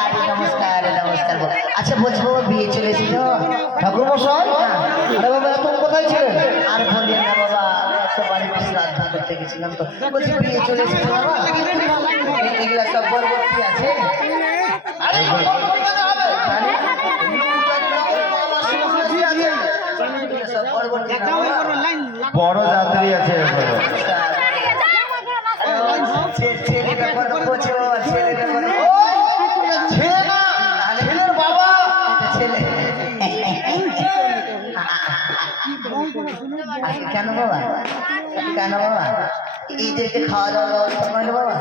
আরে নমস্কার নমস্কার। আচ্ছা বলছি বাবা বিয়ে চলে এসেছিল ঠাকুর মশাই? আরে বাবা তুমি কোথায় ছিলেন? আর বলিয়েন না বাবা, একটা বাড়িতে শ্রাদ্ধ করতে গেছিলাম তো। বলছি বিয়ে চলে এসেছিল বাবা, এগুলা সব বরবর্তী আছে। আরে বড় যাত্রী আছে কেন বাবা, কেন বাবা ঈদেরকে খাওয়া দাওয়ার ব্যবস্থা করলো বাবা?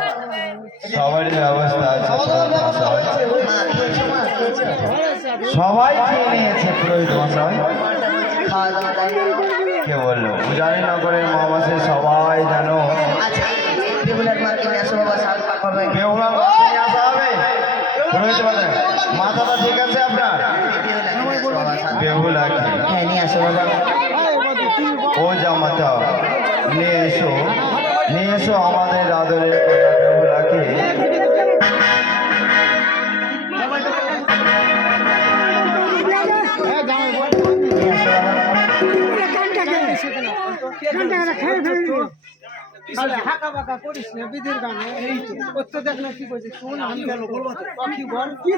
সবারই ব্যবস্থা আছে, সবাই খেয়ে নিয়েছে পুরোহিত মশাই। খাওয়া দাওয়া কে বললো? উজানিনগরের মামাসে সবাই জানো বেহুলার মাকে নিয়ে আসো বাবা, শাল পাক হবে। বেহুলা মাকে নিয়ে আসা হবে? পুরোহিত মশাই মাথাটা ঠিক আছে আপনার? বেহুলা কি? হ্যাঁ নিয়ে আসো বাবা। ও জামাতা নিয়ে এসো, নিয়ে এসো আমাদের আদরের কন্যা বেহুলাকে। হাঁকা বাঁকা করিস না বিধির গানে, এই তো দেখ না কি করছিস, শোন আমি বলবো কি বল কি